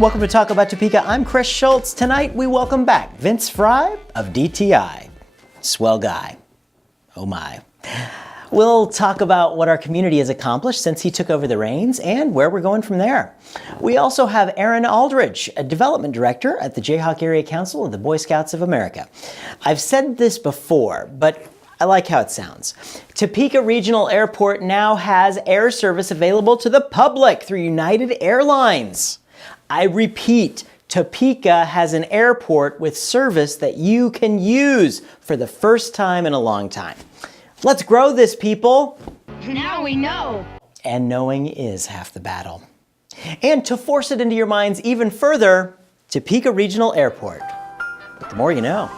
Welcome to Talk About Topeka. I'm Chris Schultz. Tonight we welcome back Vince Frye of DTI. Swell guy. Oh my. We'll talk about what our community has accomplished since he took over the reins and where we're going from there. We also have Erin Aldridge, a development director at the Jayhawk Area Council of the Boy Scouts of America. I've said this before, but I like how it sounds. Topeka Regional Airport now has air service available to the public through United Airlines. I repeat, Topeka has an airport with service that you can use for the first time in a long time. Let's grow this, people. Now we know. And knowing is half the battle. And to force it into your minds even further, Topeka Regional Airport. But the more you know.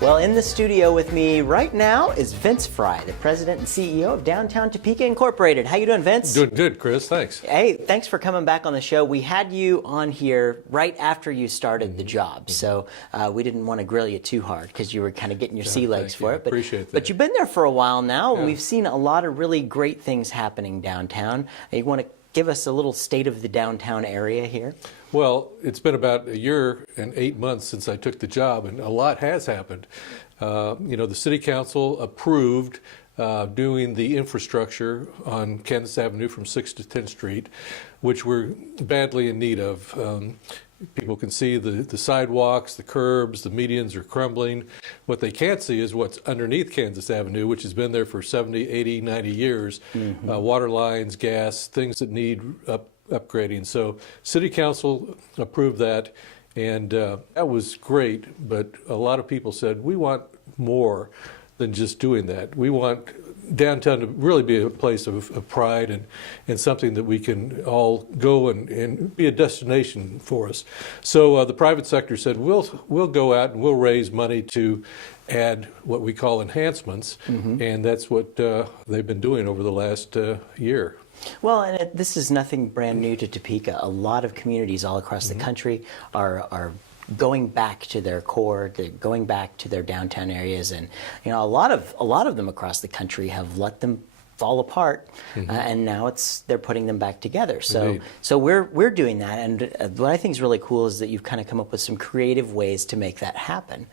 Well, in the studio with me right now is Vince Frye, the president and CEO of Downtown Topeka Incorporated. How you doing, Vince? Doing good, Chris. Thanks. Hey, thanks for coming back on the show. We had you on here right after you started the job, so we didn't want to grill you too hard because you were kind of getting your sea legs for it. But, appreciate that. But you've been there for a while now, and we've seen a lot of really great things happening downtown. You want to give us a little state of the downtown area here? Well, it's been about a year and 8 months since I took the job, and a lot has happened. The city council approved doing the infrastructure on Kansas Avenue from 6th to 10th Street, which we're badly in need of. People can see the sidewalks, the curbs, the medians are crumbling. What they can't see is what's underneath Kansas Avenue, which has been there for 70, 80, 90 years. Water lines, gas, things that need upgrading. So City Council approved that, and that was great, but a lot of people said, we want more than just doing that. We want downtown to really be a place of pride and something that we can all go and be a destination for us. So the private sector said, we'll go out and we'll raise money to add what we call enhancements, and that's what they've been doing over the last year. Well, and this is nothing brand new to Topeka. A lot of communities all across the country are going back to their core, they're going back to their downtown areas, and a lot of them across the country have let them fall apart, and now they're putting them back together. So we're doing that, and what I think is really cool is that you've kind of come up with some creative ways to make that happen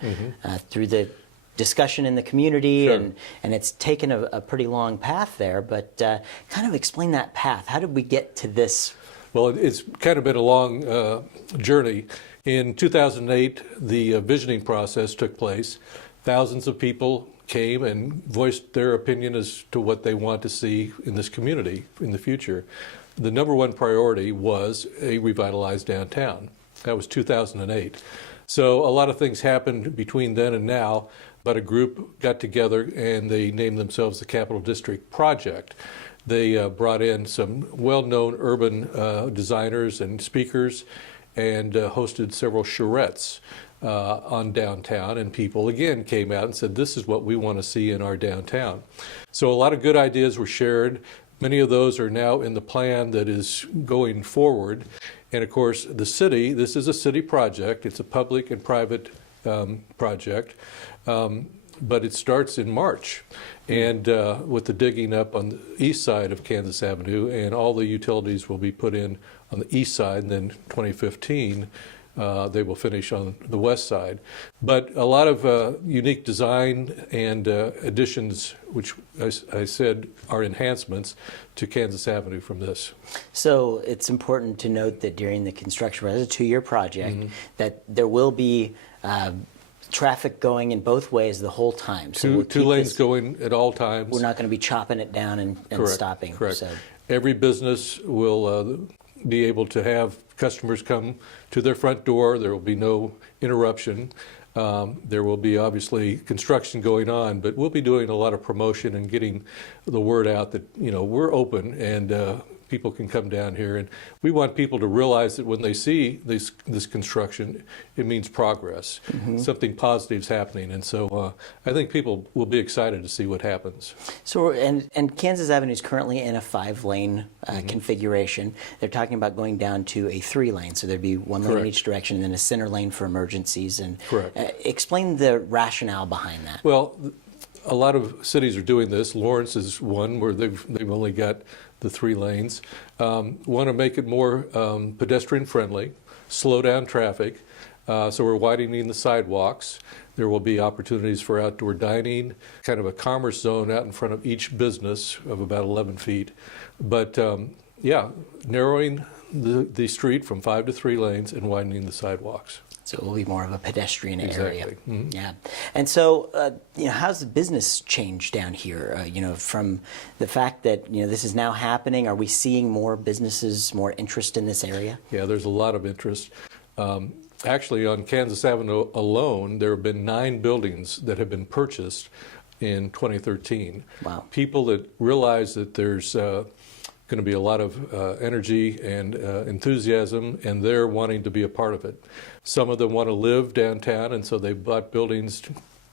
through the discussion in the community, and it's taken a pretty long path there, but kind of explain that path. How did we get to this? Well, it's kind of been a long journey. In 2008, the visioning process took place. Thousands of people came and voiced their opinion as to what they want to see in this community in the future. The number one priority was a revitalized downtown. That was 2008. So a lot of things happened between then and now, but a group got together and they named themselves the Capital District Project. They brought in some well-known urban designers and speakers and hosted several charrettes on downtown, and people again came out and said, this is what we want to see in our downtown. So a lot of good ideas were shared. Many of those are now in the plan that is going forward. And of course, the city, this is a city project. It's a public and private project, but it starts in March. And with the digging up on the east side of Kansas Avenue, and all the utilities will be put in on the east side, and then 2015 they will finish on the west side. But a lot of unique design and additions, which I said are enhancements to Kansas Avenue from this. So it's important to note that during the construction, it's a 2-year project, that there will be traffic going in both ways the whole time. So two lanes going at all times. We're not going to be chopping it down and stopping. Correct. So. Every business will be able to have customers come to their front door. There will be no interruption. There will be obviously construction going on, but we'll be doing a lot of promotion and getting the word out that we're open and people can come down here. And we want people to realize that when they see this construction, it means progress. Something positive is happening. And so I think people will be excited to see what happens. So, and Kansas Avenue is currently in a 5-lane configuration. They're talking about going down to a 3-lane, so there'd be 1 lane in each direction and then a center lane for emergencies. And explain the rationale behind that. Well, a lot of cities are doing this. Lawrence is one where they've only got the 3 lanes. Want to make it more pedestrian friendly, slow down traffic. So we're widening the sidewalks. There will be opportunities for outdoor dining, kind of a commerce zone out in front of each business of about 11 feet. But yeah, narrowing the street from 5 to 3 lanes and widening the sidewalks. So it will be more of a pedestrian area. Exactly. Yeah. And so, how's the business change down here? From the fact that, this is now happening, are we seeing more businesses, more interest in this area? Yeah, there's a lot of interest. Actually, on Kansas Avenue alone, there have been 9 buildings that have been purchased in 2013. Wow. People that realize that there's going to be a lot of energy and enthusiasm, and they're wanting to be a part of it. Some of them want to live downtown, and so they bought buildings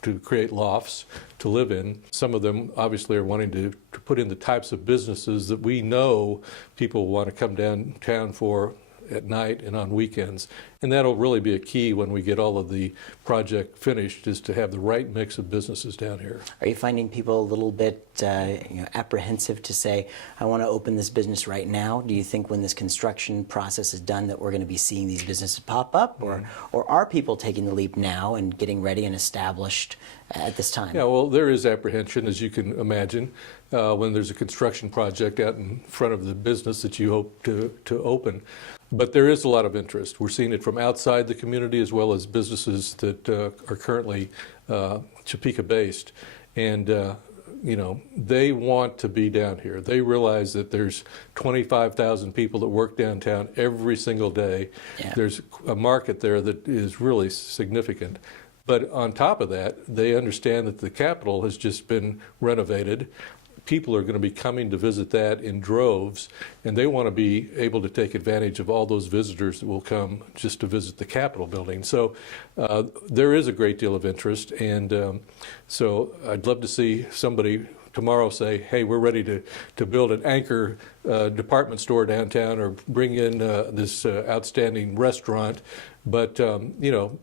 to create lofts to live in. Some of them obviously are wanting to put in the types of businesses that we know people want to come downtown for at night and on weekends. And that'll really be a key when we get all of the project finished, is to have the right mix of businesses down here. Are you finding people a little bit apprehensive to say, I want to open this business right now? Do you think when this construction process is done that we're going to be seeing these businesses pop up? Or are people taking the leap now and getting ready and established at this time? Yeah, well, there is apprehension, as you can imagine, when there's a construction project out in front of the business that you hope to open. But there is a lot of interest. We're seeing it from outside the community as well as businesses that are currently Topeka-based. And, they want to be down here. They realize that there's 25,000 people that work downtown every single day. Yeah. There's a market there that is really significant. But on top of that, they understand that the Capitol has just been renovated. People are going to be coming to visit that in droves, and they want to be able to take advantage of all those visitors that will come just to visit the Capitol building. So there is a great deal of interest, and so I'd love to see somebody tomorrow say, hey, we're ready to build an anchor department store downtown, or bring in this outstanding restaurant. But,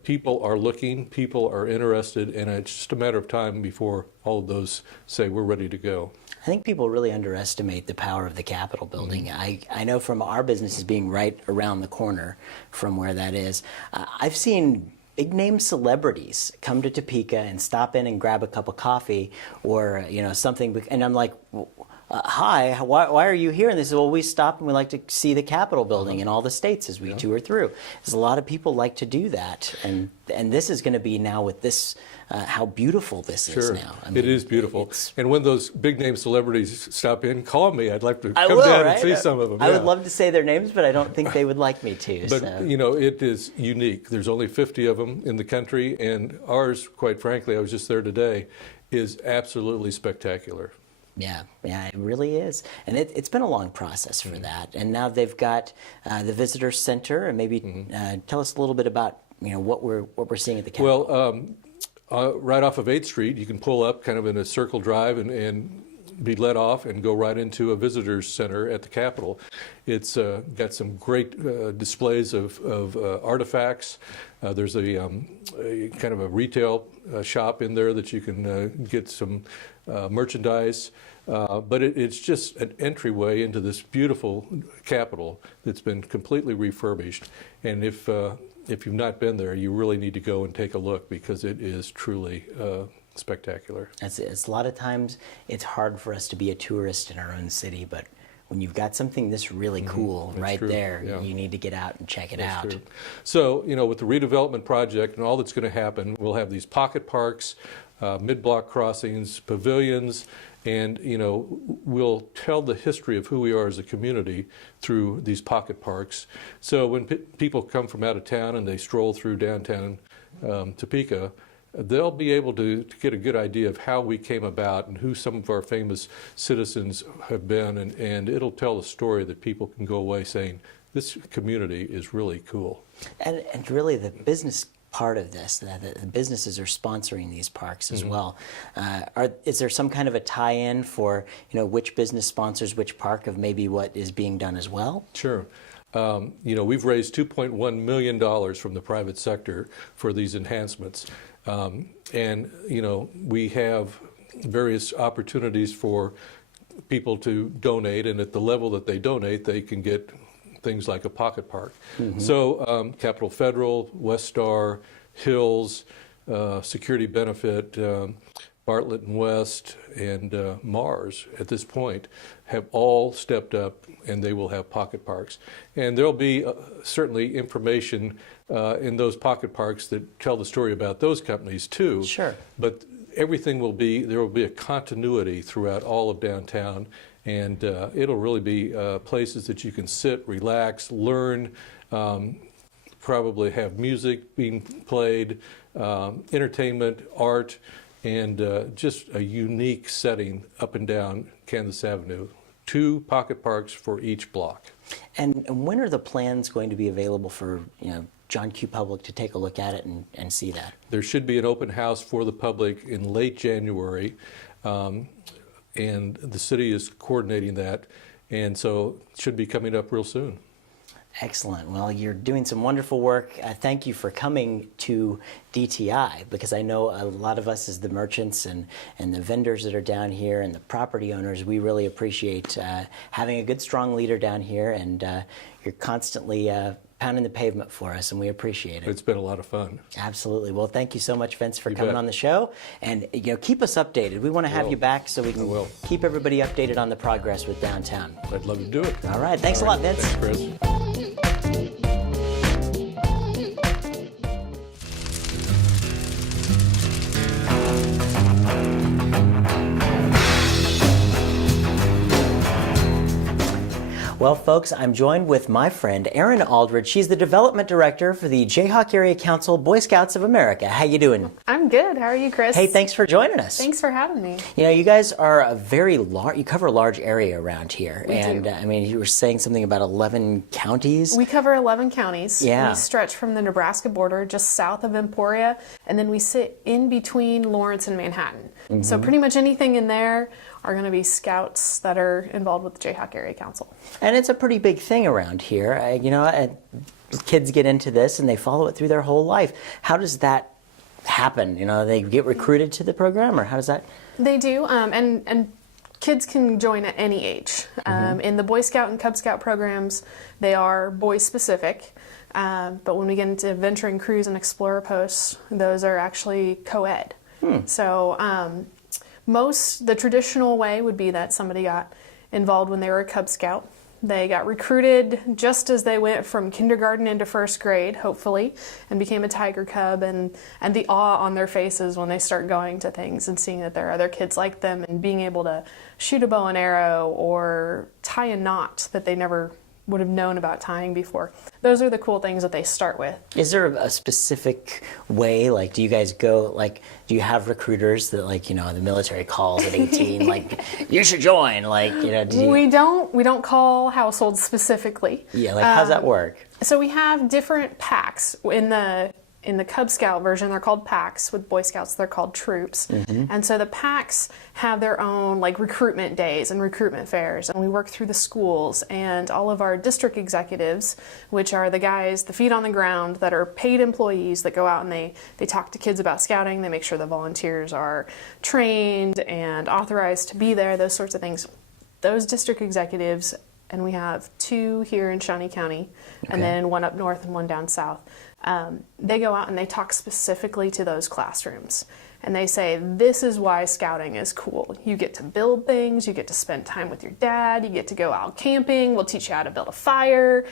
people are looking, people are interested, and it's just a matter of time before all of those say we're ready to go. I think people really underestimate the power of the Capitol building. I know from our businesses being right around the corner from where that is, I've seen big-name celebrities come to Topeka and stop in and grab a cup of coffee or, something. And I'm like, hi, why are you here? And they said, well, we stopped and we like to see the Capitol building in all the states as we tour through. There's a lot of people like to do that. And this is going to be now with this, how beautiful this is now. I mean, it is beautiful. And when those big-name celebrities stop in, call me. I'd like to come down and see some of them. I would love to say their names, but I don't think they would like me to. But, it is unique. There's only 50 of them in the country, and ours, quite frankly, I was just there today, is absolutely spectacular. Yeah, it really is. And it's been a long process for that. And now they've got the visitor center, and maybe tell us a little bit about what we're seeing at the Capitol. Well, right off of 8th Street, you can pull up kind of in a circle drive and be let off and go right into a visitors center at the Capitol. It's got some great displays of artifacts. There's a kind of a retail shop in there that you can get some merchandise. But it's just an entryway into this beautiful Capitol that's been completely refurbished. And if you've not been there, you really need to go and take a look, because it is truly spectacular. It's a lot of times it's hard for us to be a tourist in our own city, but when you've got something this really cool right there, you need to get out and check it out. True. So, with the redevelopment project and all that's going to happen, we'll have these pocket parks, mid-block crossings, pavilions, and we'll tell the history of who we are as a community through these pocket parks. So when people come from out of town and they stroll through downtown Topeka, they'll be able to get a good idea of how we came about and who some of our famous citizens have been, and it'll tell a story that people can go away saying, this community is really cool. And really the business part of this, that the businesses are sponsoring these parks as well. Is there some kind of a tie-in for which business sponsors which park of maybe what is being done as well? Sure. We've raised $2.1 million from the private sector for these enhancements. We have various opportunities for people to donate, and at the level that they donate, they can get things like a pocket park. So Capital Federal, West Star, Hills, Security Benefit, Bartlett and West, and Mars at this point have all stepped up, and they will have pocket parks. And there'll be certainly information in those pocket parks that tell the story about those companies too. Sure. But everything there will be a continuity throughout all of downtown, and it'll really be places that you can sit, relax, learn, probably have music being played, entertainment, art, and just a unique setting up and down Kansas Avenue. 2 pocket parks for each block. And when are the plans going to be available for John Q. Public to take a look at it and see that? There should be an open house for the public in late January, and the city is coordinating that, and so it should be coming up real soon. Excellent. Well, you're doing some wonderful work. Thank you for coming to DTI, because I know a lot of us as the merchants and the vendors that are down here and the property owners, we really appreciate having a good, strong leader down here, and you're constantly pounding the pavement for us, and we appreciate it. It's been a lot of fun. Absolutely. Well, thank you so much, Vince, for coming bet. on the show, and keep us updated. We want to have you back so we can keep everybody updated on the progress with downtown. I'd love to do it. All right. Thanks a lot, Vince. Thanks, Chris. Well, folks, I'm joined with my friend Erin Aldridge. She's the development director for the Jayhawk Area Council, Boy Scouts of America. How you doing? I'm good. How are you, Chris? Hey, thanks for joining us. Thanks for having me. You guys are a very large, you cover a large area around here. We do. I mean, you were saying something about 11 counties. We cover 11 counties. Yeah. We stretch from the Nebraska border just south of Emporia, and then we sit in between Lawrence and Manhattan. So pretty much anything in there are going to be scouts that are involved with the Jayhawk Area Council. And it's a pretty big thing around here. Kids get into this and they follow it through their whole life. How does that happen? They get recruited to the program, or how does that? They do, and kids can join at any age. In the Boy Scout and Cub Scout programs, they are boy specific. But when we get into venturing crews and explorer posts, those are actually co-ed. So the traditional way would be that somebody got involved when they were a Cub Scout. They got recruited just as they went from kindergarten into first grade, hopefully, and became a Tiger Cub, and the awe on their faces when they start going to things and seeing that there are other kids like them and being able to shoot a bow and arrow or tie a knot that they never would have known about tying before. Those are the cool things that they start with. Is there a specific way, do you guys go, do you have recruiters that, the military calls at 18, you should join, We don't call households specifically. Yeah, how's that work? So we have different packs. In the Cub Scout version, they're called packs. With Boy Scouts, they're called troops. And so the packs have their own recruitment days and recruitment fairs, and we work through the schools, and all of our district executives, which are the guys, the feet on the ground, that are paid employees that go out and they talk to kids about scouting, they make sure the volunteers are trained and authorized to be there, those sorts of things. Those district executives, and we have 2 here in Shawnee County, and then 1 up north and 1 down south. They go out and they talk specifically to those classrooms, and they say, this is why scouting is cool. You get to build things, you get to spend time with your dad, you get to go out camping, we'll teach you how to build a fire.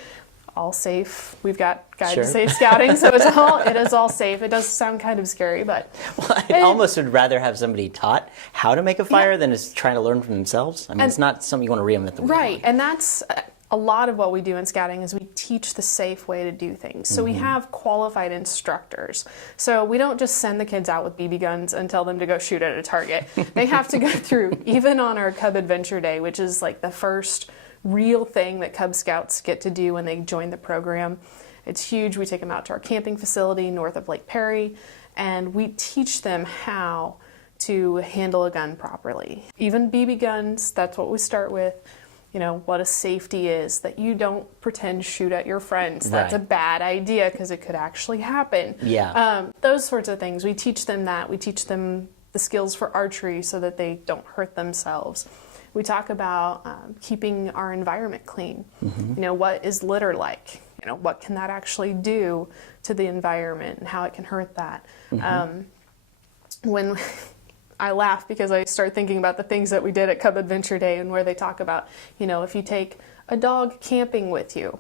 All safe. We've got Guide to Safe Scouting, so it is all safe. It does sound kind of scary, but... Well, I almost would rather have somebody taught how to make a fire than just trying to learn from themselves. I mean, it's not something you want to reinvent the wheel. Right, and that's... a lot of what we do in scouting is we teach the safe way to do things. So we have qualified instructors. So we don't just send the kids out with BB guns and tell them to go shoot at a target. They have to go through, even on our Cub Adventure Day, which is like the first real thing that Cub Scouts get to do when they join the program. It's huge. We take them out to our camping facility north of Lake Perry, and we teach them how to handle a gun properly. Even BB guns, that's what we start with. You know, what a safety is, that you don't pretend shoot at your friends. That's Right. a bad idea because it could actually happen. Yeah. Those sorts of things. We teach them that. We teach them the skills for archery so that they don't hurt themselves. We talk about keeping our environment clean. You know, what is litter like? You know, what can that actually do to the environment and how it can hurt that? When I laugh because I start thinking about the things that we did at Cub Adventure Day, and where they talk about, you know, if you take a dog camping with you,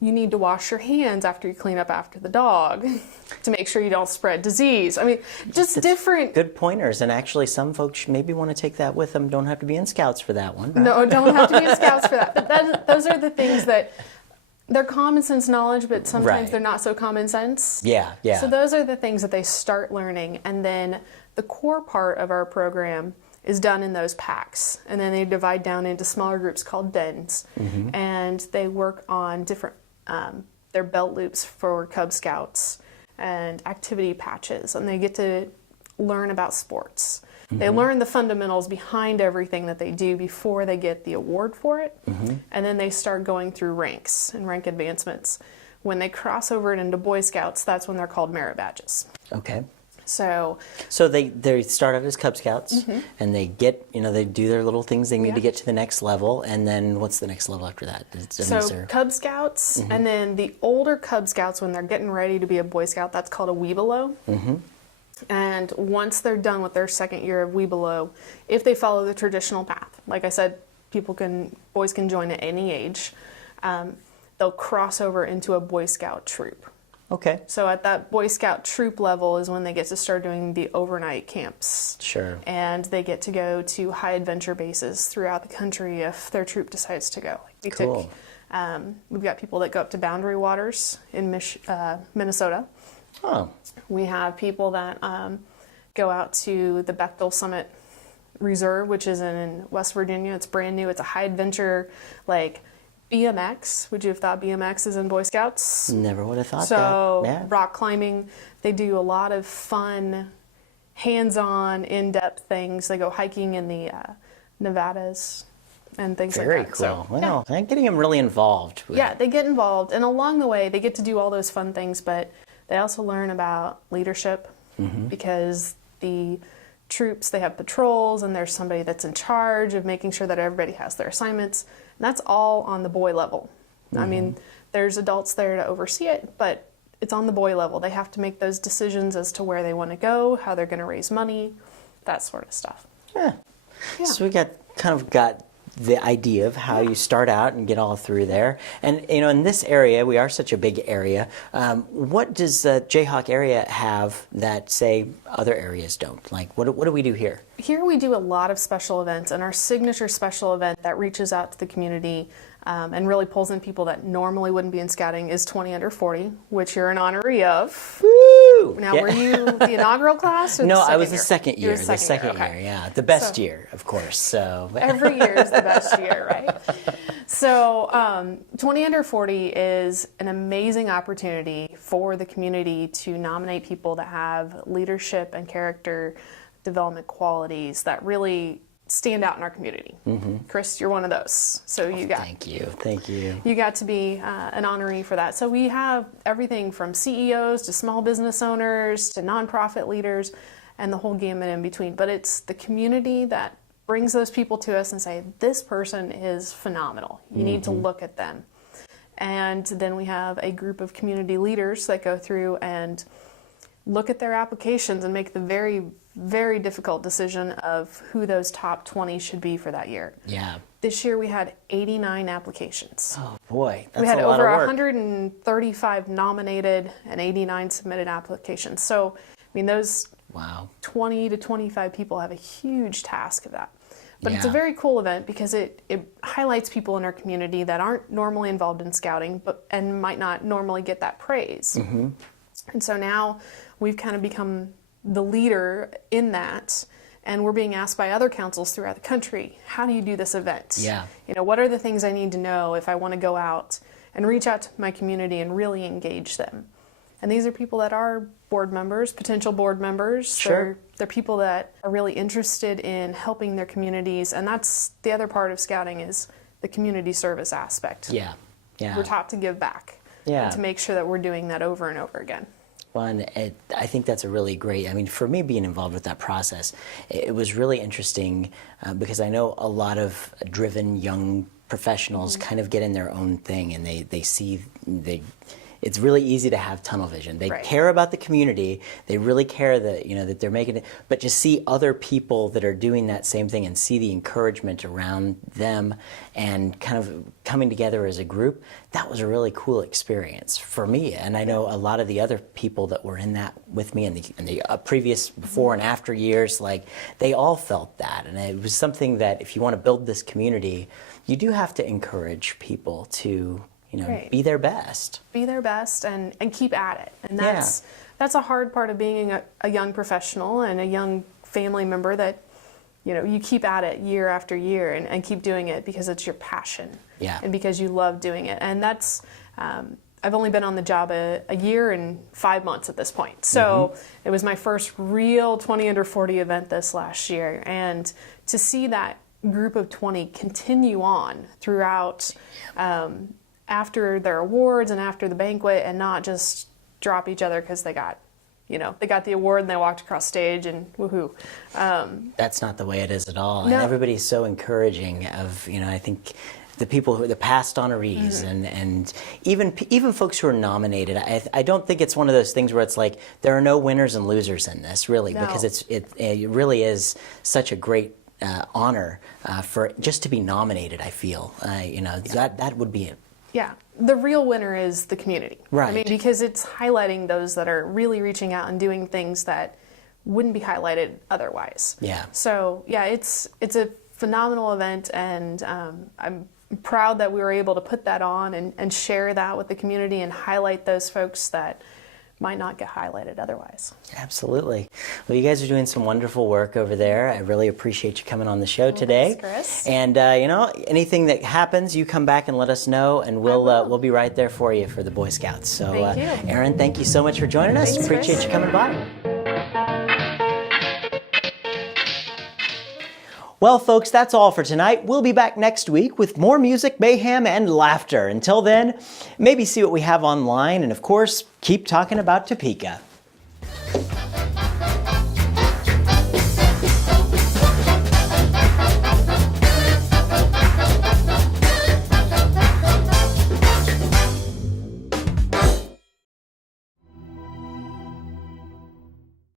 you need to wash your hands after you clean up after the dog to make sure you don't spread disease. I mean, just different. Good pointers, and actually some folks maybe want to take that with them. Don't have to be in Scouts for that one. Right? No, don't have to be in Scouts for that. But those are the things that they're common sense knowledge, but sometimes Right. they're not so common sense. Yeah, yeah. So those are the things that they start learning, and then the core part of our program is done in those packs, and then they divide down into smaller groups called dens, and they work on different their belt loops for Cub Scouts and activity patches, and they get to learn about sports. They learn the fundamentals behind everything that they do before they get the award for it, and then they start going through ranks and rank advancements. When they cross over it into Boy Scouts, that's when they're called merit badges. Okay. So they start out as Cub Scouts, and they get, you know, they do their little things they need to get to the next level, and then what's the next level after that? Cub Scouts, and then the older Cub Scouts, when they're getting ready to be a Boy Scout, that's called a Webelow. And once they're done with their second year of Webelow, if they follow the traditional path, like I said, boys can join at any age, they'll cross over into a Boy Scout troop. Okay. So at that Boy Scout troop level is when they get to start doing the overnight camps. Sure. And they get to go to high adventure bases throughout the country if their troop decides to go. Cool. We've got people that go up to Boundary Waters in Minnesota. Oh. We have people that go out to the Bechtel Summit Reserve, which is in West Virginia. It's brand new. It's a high adventure, like BMX. Would you have thought BMX is in Boy Scouts? Never would have thought So that. Yeah. rock climbing, they do a lot of fun, hands-on, in-depth things. They go hiking in the Nevadas and things Very like that. cool. So, Well, I'm getting them really involved. yeah, they get involved, and along the way, they get to do all those fun things, but they also learn about leadership because the troops, they have patrols, and there's somebody that's in charge of making sure that everybody has their assignments. And that's all on the boy level. I mean, there's adults there to oversee it, but it's on the boy level. They have to make those decisions as to where they want to go, how they're going to raise money, that sort of stuff. Yeah. Yeah. So we got the idea of how you start out and get all through there. And, you know, in this area, we are such a big area. What does the Jayhawk area have that, say, other areas don't? Like, what do we do here? Here we do a lot of special events, and our signature special event that reaches out to the community and really pulls in people that normally wouldn't be in scouting is 20 under 40, which you're an honoree of. Woo! Now, Yeah. were you the inaugural class? Or No, the I was second the second You were year. The second year, okay. yeah. The best So- year, of course. So Every year is the best year, right? So 20 under 40 is an amazing opportunity for the community to nominate people that have leadership and character development qualities that really stand out in our community. Chris, you're one of those. So you got Thank you. you got to be an honoree for that. So we have everything from CEOs to small business owners to nonprofit leaders and the whole gamut in between. But it's the community that brings those people to us and say, this person is phenomenal. You need to look at them. And then we have a group of community leaders that go through and look at their applications and make the very, very difficult decision of who those top 20 should be for that year. Yeah. This year we had 89 applications. Oh boy, that's We had a lot over of work. 135 nominated and 89 submitted applications. So, I mean, those Wow. 20 to 25 people have a huge task of that. But it's a Yeah. very cool event because it highlights people in our community that aren't normally involved in scouting and might not normally get that praise. And so now we've kind of become the leader in that, and we're being asked by other councils throughout the country, how do you do this event? Yeah. You know, what are the things I need to know if I want to go out and reach out to my community and really engage them? And these are people that are board members, potential board members. Sure. They're people that are really interested in helping their communities, and that's the other part of scouting is the community service aspect. Yeah. Yeah. We're taught to give back. Yeah. And to make sure that we're doing that over and over again. Well, and I think that's a really great, I mean, for me being involved with that process, it was really interesting because I know a lot of driven young professionals kind of get in their own thing and it's really easy to have tunnel vision. They Right. care about the community. They really care that, you know, that they're making it, but just see other people that are doing that same thing and see the encouragement around them and kind of coming together as a group. That was a really cool experience for me. And I know a lot of the other people that were in that with me in the previous before and after years, like they all felt that. And it was something that if you want to build this community, you do have to encourage people to, you know, Right. be their best. Be their best and keep at it. And that's a hard part of being a young professional and a young family member that, you know, you keep at it year after year and keep doing it because it's your passion. Yeah. And because you love doing it. And that's, I've only been on the job a year and 5 months at this point. So it was my first real 20 under 40 event this last year. And to see that group of 20 continue on throughout, after their awards and after the banquet, and not just drop each other because they got the award and they walked across stage and woohoo. That's not the way it is at all. No. And everybody's so encouraging of, you know, I think the people who are the past honorees and even folks who are nominated. I don't think it's one of those things where it's like there are no winners and losers in this, really, No. because it really is such a great honor for just to be nominated. I feel, you know, that would be it. Yeah, the real winner is the community. Right. I mean, because it's highlighting those that are really reaching out and doing things that wouldn't be highlighted otherwise. Yeah. So yeah, it's a phenomenal event, and I'm proud that we were able to put that on and share that with the community and highlight those folks that might not get highlighted otherwise. Absolutely. Well, you guys are doing some wonderful work over there. I really appreciate you coming on the show today. Thanks, Chris. And you know, anything that happens, you come back and let us know, and we'll be right there for you for the Boy Scouts. So, Thank you. Erin, thank you so much for joining us. Thanks, Appreciate Chris. you coming by. Well, folks, that's all for tonight. We'll be back next week with more music, mayhem, and laughter. Until then, maybe see what we have online, and of course, keep talking about Topeka.